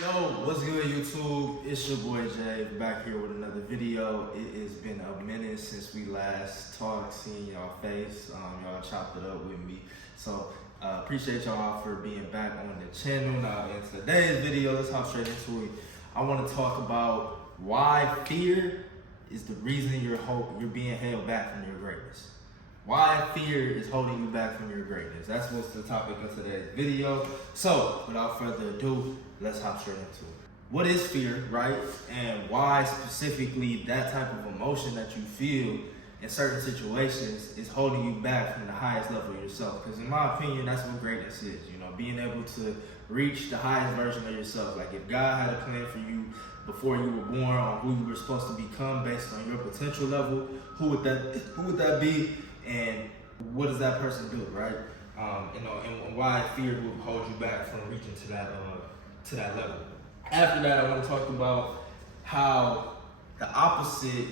Yo, what's good YouTube? It's your boy Jay back here with another video. It has been a minute since we last talked, seeing y'all face. Y'all chopped it up with me. So appreciate y'all for being back on the channel. Now in today's video, let's hop straight into it. I want to talk about why fear is the reason you're being held back from your greatness. Why fear is holding you back from your greatness. That's what's the topic of today's video. So, without further ado, let's hop straight into it. What is fear, right? And why specifically that type of emotion that you feel in certain situations is holding you back from the highest level of yourself? Because in my opinion, that's what greatness is. You know, being able to reach the highest version of yourself. Like if God had a plan for you before you were born on who you were supposed to become based on your potential level, who would that be? And what does that person do, right? And why fear will hold you back from reaching to that level. After that, I want to talk about how the opposite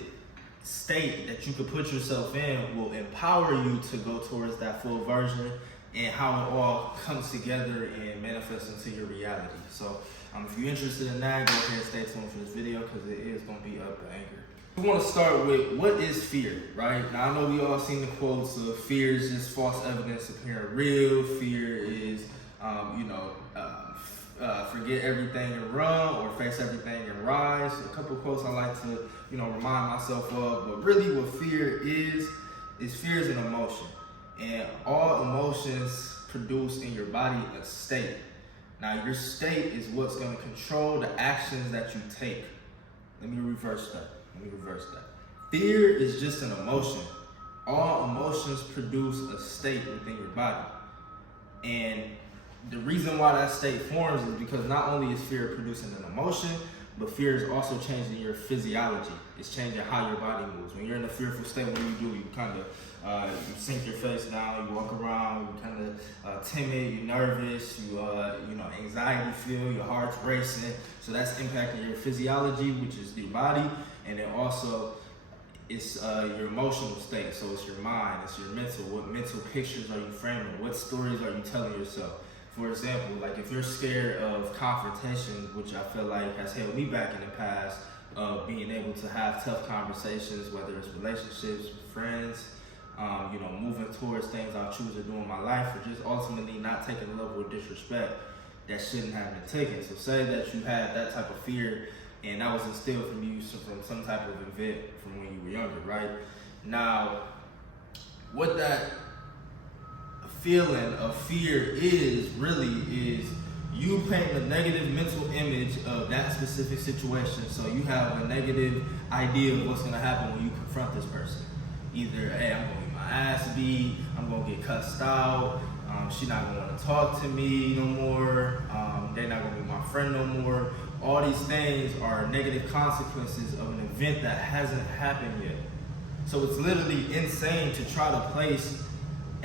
state that you could put yourself in will empower you to go towards that full version, and how it all comes together and manifests into your reality. So if you're interested in that, go ahead and stay tuned for this video because it is going to be up to anchor. We want to start with what is fear, right? Now I know we all seen the quotes of fear is just false evidence appearing real. Fear is, forget everything and run, or face everything and rise. A couple of quotes I like to, remind myself of. But really, what fear is fear is an emotion, and all emotions produce in your body a state. Now your state is what's going to control the actions that you take. Let me reverse that. Fear is just an emotion. All emotions produce a state within your body. And the reason why that state forms is because not only is fear producing an emotion, but fear is also changing your physiology. It's changing how your body moves. When you're in a fearful state, what do? You kind of you sink your face down, you walk around, you kind of timid, you're nervous, anxiety feel, your heart's racing. So that's impacting your physiology, which is your body, and then also it's your emotional state. So it's your mind, it's your mental. What mental pictures are you framing? What stories are you telling yourself? For example, like if you're scared of confrontation, which I feel like has held me back in the past, of being able to have tough conversations, whether it's relationships, friends, moving towards things I choose to do in my life, or just ultimately not taking a level of disrespect that shouldn't have been taken. So say that you had that type of fear and that was instilled from you from some type of event from when you were younger, right? Now, what that feeling of fear is you paint a negative mental image of that specific situation. So you have a negative idea of what's gonna happen when you confront this person. Either, hey, I'm gonna get my ass beat, I'm gonna get cussed out, she's not gonna wanna talk to me no more, they're not gonna be my friend no more. All these things are negative consequences of an event that hasn't happened yet. So it's literally insane to try to place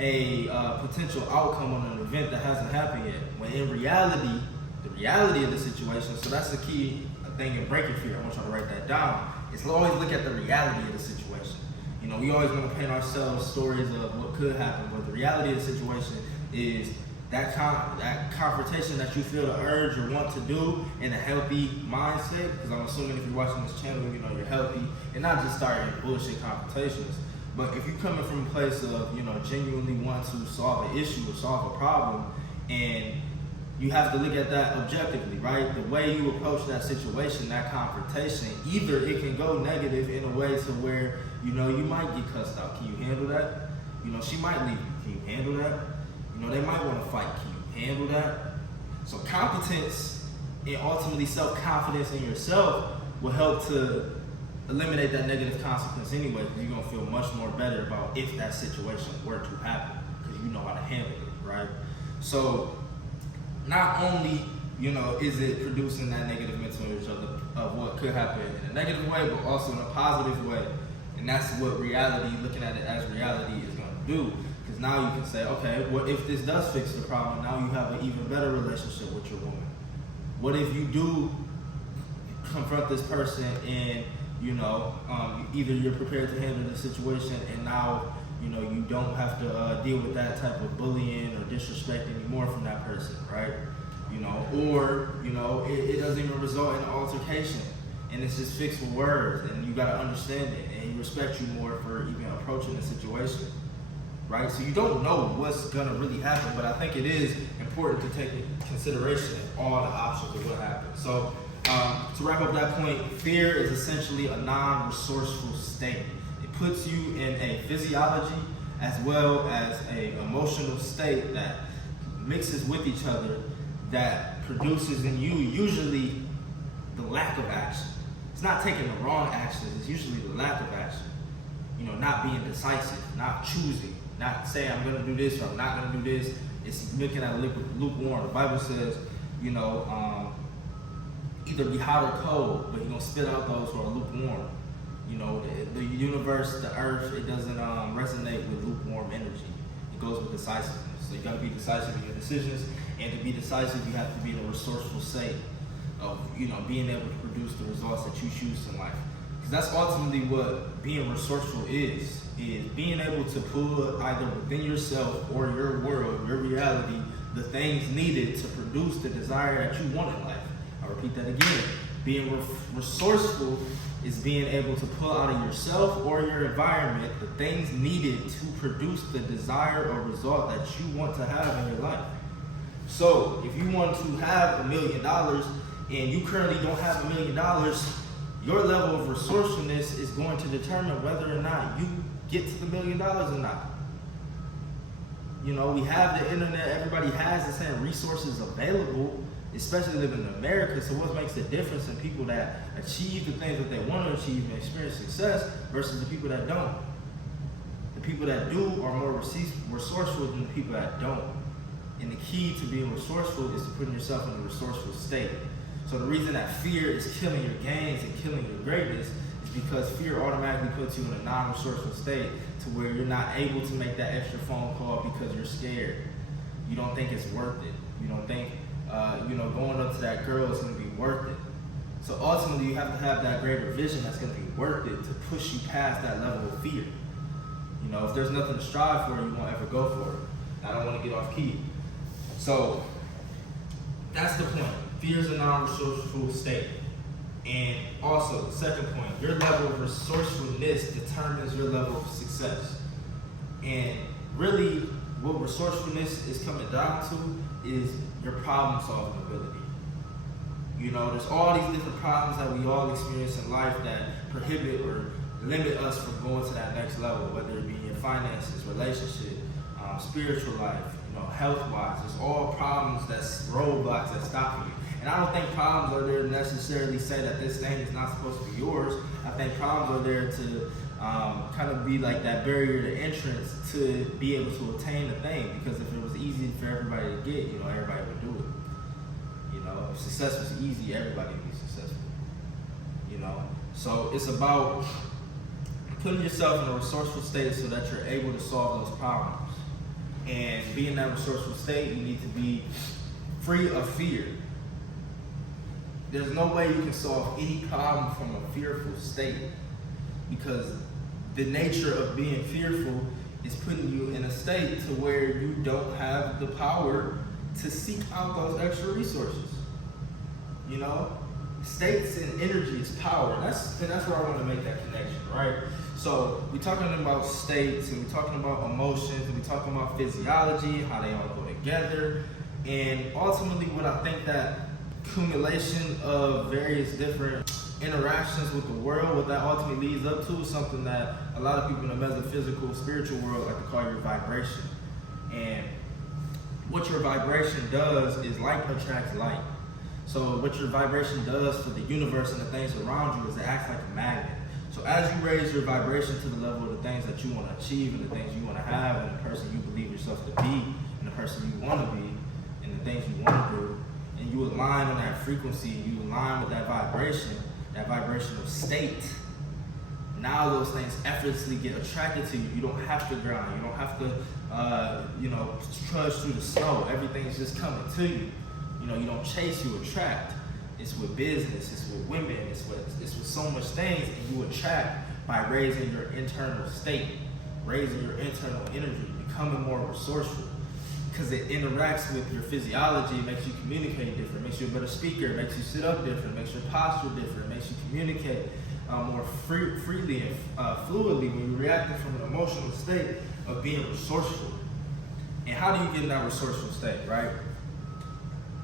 a potential outcome on an event that hasn't happened yet, when in reality, the reality of the situation, so that's the key thing in breaking fear. I want y'all to write that down. It's always look at the reality of the situation. We always want to paint ourselves stories of what could happen, but the reality of the situation is that confrontation that you feel the urge or want to do in a healthy mindset, because I'm assuming if you're watching this channel, you're healthy, and not just starting bullshit confrontations. But if you're coming from a place of, genuinely want to solve an issue or solve a problem, and you have to look at that objectively, right? The way you approach that situation, that confrontation, either it can go negative in a way to where, you might get cussed out. Can you handle that? She might leave you. Can you handle that? They might want to fight. Can you handle that? So competence and ultimately self-confidence in yourself will help to eliminate that negative consequence anyway, because you're going to feel much more better about if that situation were to happen, because you know how to handle it, right? So not only, is it producing that negative mental image of what could happen in a negative way, but also in a positive way. And that's what reality, looking at it as reality, is going to do. Because now you can say, okay, what if this does fix the problem? Now you have an even better relationship with your woman. What if you do confront this person and either you're prepared to handle the situation, and now you don't have to deal with that type of bullying or disrespect anymore from that person, right? or it doesn't even result in an altercation, and it's just fixed with words, and you got to understand it, and he respects you more for even approaching the situation, right? So you don't know what's gonna really happen, but I think it is important to take into consideration all the options of what happens. So to wrap up that point, fear is essentially a non-resourceful state. It puts you in a physiology as well as an emotional state that mixes with each other, that produces in you usually the lack of action. It's not taking the wrong actions, it's usually the lack of action. Not being decisive, not choosing, not saying I'm gonna do this or I'm not gonna do this. It's looking at lukewarm. The Bible says, either be hot or cold, but you're gonna spit out those who are lukewarm. The universe, the earth, it doesn't resonate with lukewarm energy. It goes with decisiveness. So you gotta be decisive in your decisions, and to be decisive, you have to be in a resourceful state of, being able to produce the results that you choose in life. Because that's ultimately what being resourceful is being able to pull either within yourself or your world, your reality, the things needed to produce the desire that you want in life. I'll repeat that again. Being resourceful is being able to pull out of yourself or your environment the things needed to produce the desire or result that you want to have in your life. So if you want to have $1 million and you currently don't have $1 million, your level of resourcefulness is going to determine whether or not you get to the $1 million or not. We have the internet, everybody has the same resources available, especially living in America. So what makes the difference in people that achieve the things that they want to achieve and experience success versus the people that don't? The people that do are more resourceful than the people that don't. And the key to being resourceful is to put yourself in a resourceful state. So the reason that fear is killing your gains and killing your greatness is because fear automatically puts you in a non-resourceful state to where you're not able to make that extra phone call because you're scared. You don't think it's worth it. You don't think, going up to that girl is going to be worth it. So ultimately, you have to have that greater vision that's going to be worth it to push you past that level of fear. If there's nothing to strive for, you won't ever go for it. I don't want to get off key. So that's the point. Fear is a non-resourceful state. And also, the second point, your level of resourcefulness determines your level of success. And really, what resourcefulness is coming down to is your problem-solving ability. There's all these different problems that we all experience in life that prohibit or limit us from going to that next level, whether it be in your finances, relationship, spiritual life, health-wise. There's all problems that's roadblocks that stop you. And I don't think problems are there to necessarily say that this thing is not supposed to be yours. I think problems are there to kind of be like that barrier to entrance to be able to attain the thing. Because if it was easy for everybody to get, everybody would do it. If success was easy, everybody would be successful. So it's about putting yourself in a resourceful state so that you're able to solve those problems. And being in that resourceful state, you need to be free of fear. There's no way you can solve any problem from a fearful state, because the nature of being fearful is putting you in a state to where you don't have the power to seek out those extra resources. States and energy is power. That's where I want to make that connection, right? So we're talking about states, and we're talking about emotions, and we're talking about physiology, how they all go together. And ultimately, what I think that accumulation of various different interactions with the world, what that ultimately leads up to is something that a lot of people in the metaphysical, spiritual world like to call your vibration. And what your vibration does is light attracts light. So what your vibration does for the universe and the things around you is it acts like a magnet. So as you raise your vibration to the level of the things that you want to achieve and the things you want to have and the person you believe yourself to be and the person you want to be and the things you want to do, and you align on that frequency, you align with that vibrational state, now those things effortlessly get attracted to you. You don't have to grind. You don't have to, trudge through the snow. Everything's just coming to you. You don't chase, you attract. It's with business, it's with women, it's with so much things, and you attract by raising your internal state, raising your internal energy, becoming more resourceful. because it interacts with your physiology. It makes you communicate different, makes you a better speaker, it makes you sit up different, makes your posture different, it makes you communicate more freely and fluidly when you're reacting from an emotional state of being resourceful. And how do you get in that resourceful state, right?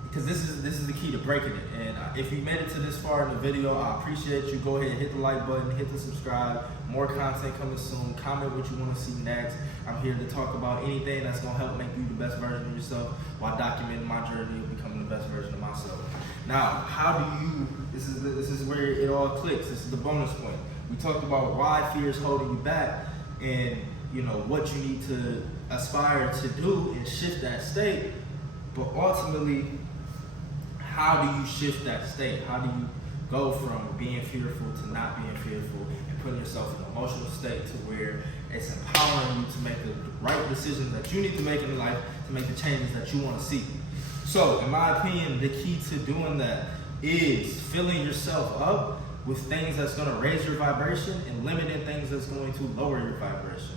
Because this is the key to breaking it. And if you made it to this far in the video, I appreciate you. Go ahead and hit the like button, hit the subscribe. More content coming soon. Comment what you want to see next. I'm here to talk about anything that's going to help make you the best version of yourself while documenting my journey of becoming the best version of myself. Now, how do you, this is where it all clicks. This is the bonus point. We talked about why fear is holding you back and, you know, what you need to aspire to do and shift that state. But ultimately, how do you shift that state? How do you go from being fearful to not being fearful and putting yourself in an emotional state to where it's empowering you to make the right decisions that you need to make in life to make the changes that you want to see? So, in my opinion, the key to doing that is filling yourself up with things that's going to raise your vibration and limiting things that's going to lower your vibration.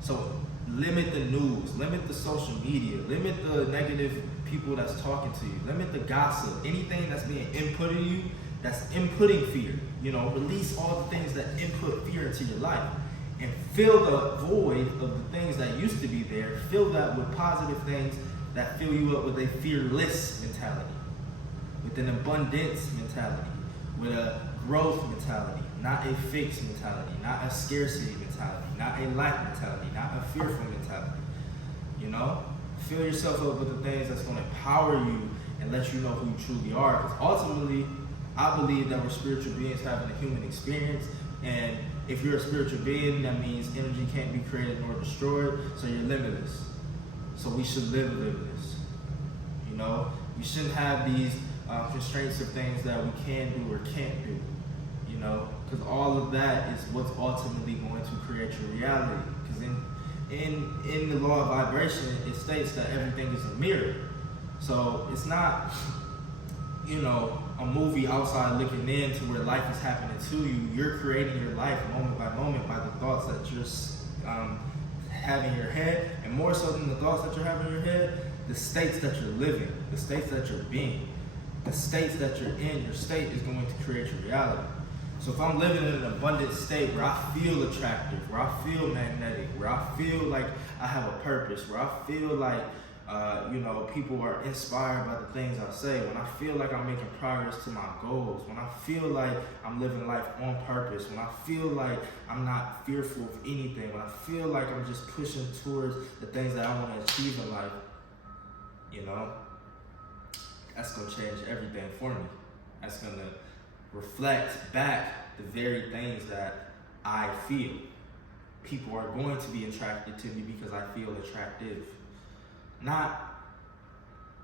So, limit the news, limit the social media, limit the negative people that's talking to you, limit the gossip, anything that's being inputted to you, that's inputting fear. You know, release all the things that input fear into your life and fill the void of the things that used to be there, fill that with positive things that fill you up with a fearless mentality, with an abundance mentality, with a growth mentality, not a fixed mentality, not a scarcity mentality, not a lack mentality, not a fearful mentality. You know, fill yourself up with the things that's going to empower you and let you know who you truly are. Because ultimately, I believe that we're spiritual beings having a human experience. And if you're a spiritual being, that means energy can't be created nor destroyed. So you're limitless. So we should live limitless. You know, we shouldn't have these constraints of things that we can do or can't do. You know, because all of that is what's ultimately going to create your reality. Because in the law of vibration, it states that everything is a mirror. So it's not, you know, a movie outside looking in to where life is happening to you. You're creating your life moment by moment by the thoughts that you're having in your head, and more so than the thoughts that you're having in your head, the states that you're living, the states that you're being, the states that you're in. Your state is going to create your reality. So if I'm living in an abundant state where I feel attractive, where I feel magnetic, where I feel like I have a purpose, where I feel like, you know, people are inspired by the things I say, when I feel like I'm making progress to my goals, when I feel like I'm living life on purpose, when I feel like I'm not fearful of anything, when I feel like I'm just pushing towards the things that I want to achieve in life, you know, that's going to change everything for me. That's going to reflect back the very things that I feel. People are going to be attracted to me because I feel attractive. Not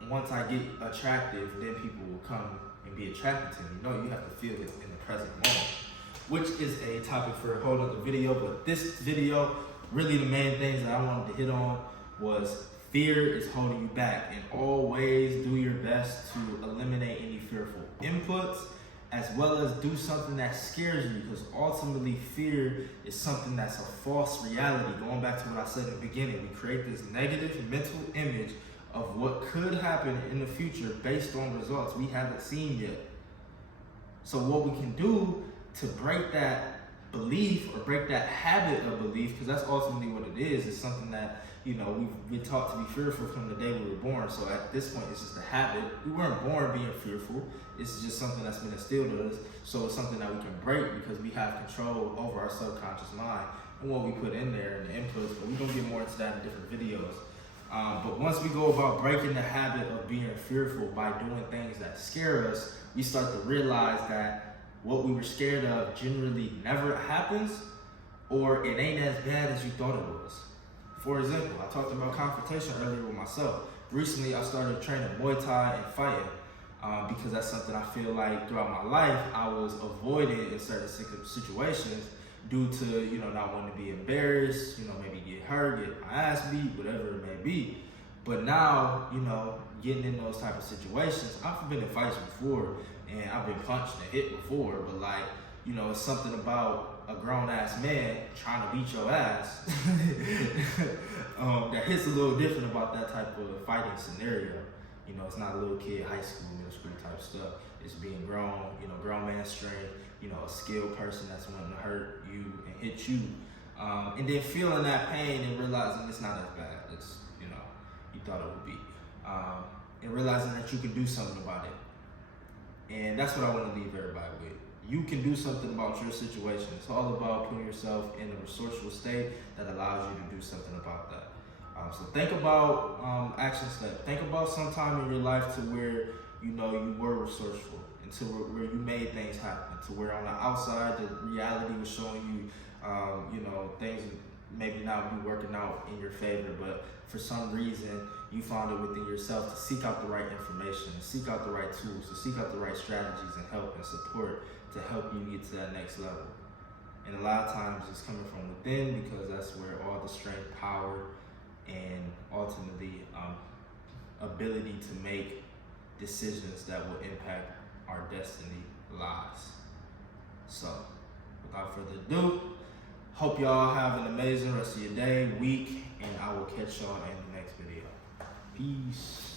once I get attractive, then people will come and be attracted to me. No, you have to feel it in the present moment, which is a topic for a whole other video. But this video, really the main things that I wanted to hit on was fear is holding you back, and always do your best to eliminate any fearful inputs, as well as do something that scares you, because ultimately fear is something that's a false reality. Going back to what I said in the beginning, we create this negative mental image of what could happen in the future based on results we haven't seen yet. So what we can do to break that belief or break that habit of belief, because that's ultimately what it is something that, you know, we've been taught to be fearful from the day we were born. So at this point, it's just a habit. We weren't born being fearful. It's just something that's been instilled in us. So it's something that we can break because we have control over our subconscious mind and what we put in there and the inputs. But we're going to get more into that in different videos. But once we go about breaking the habit of being fearful by doing things that scare us, we start to realize that what we were scared of generally never happens, or it ain't as bad as you thought it was. For example, I talked about confrontation earlier with myself. Recently, I started training Muay Thai and fighting because that's something I feel like throughout my life I was avoiding in certain situations due to, you know, not wanting to be embarrassed, you know, maybe get hurt, get my ass beat, whatever it may be. But now, you know, getting in those type of situations, I've been in fights before and I've been punched and hit before, but like, you know, it's something about a grown-ass man trying to beat your ass, that hits a little different about that type of fighting scenario. You know, it's not a little kid, high school, middle school type stuff. It's being grown, you know, grown man strength, you know, a skilled person that's wanting to hurt you and hit you. And then feeling that pain and realizing it's not as bad as, you know, you thought it would be. And realizing that you can do something about it. And that's what I want to leave everybody with. You can do something about your situation. It's all about putting yourself in a resourceful state that allows you to do something about that. So think about action steps. Think about some time in your life to where, you know, you were resourceful, and to where you made things happen, to where on the outside the reality was showing you, you know, things maybe not be working out in your favor, but for some reason you found it within yourself to seek out the right information, to seek out the right tools, to seek out the right strategies and help and support to help you get to that next level. And a lot of times it's coming from within, because that's where all the strength, power, and ultimately ability to make decisions that will impact our destiny lies. So without further ado, hope y'all have an amazing rest of your day, week, and I will catch y'all in the next video. Peace.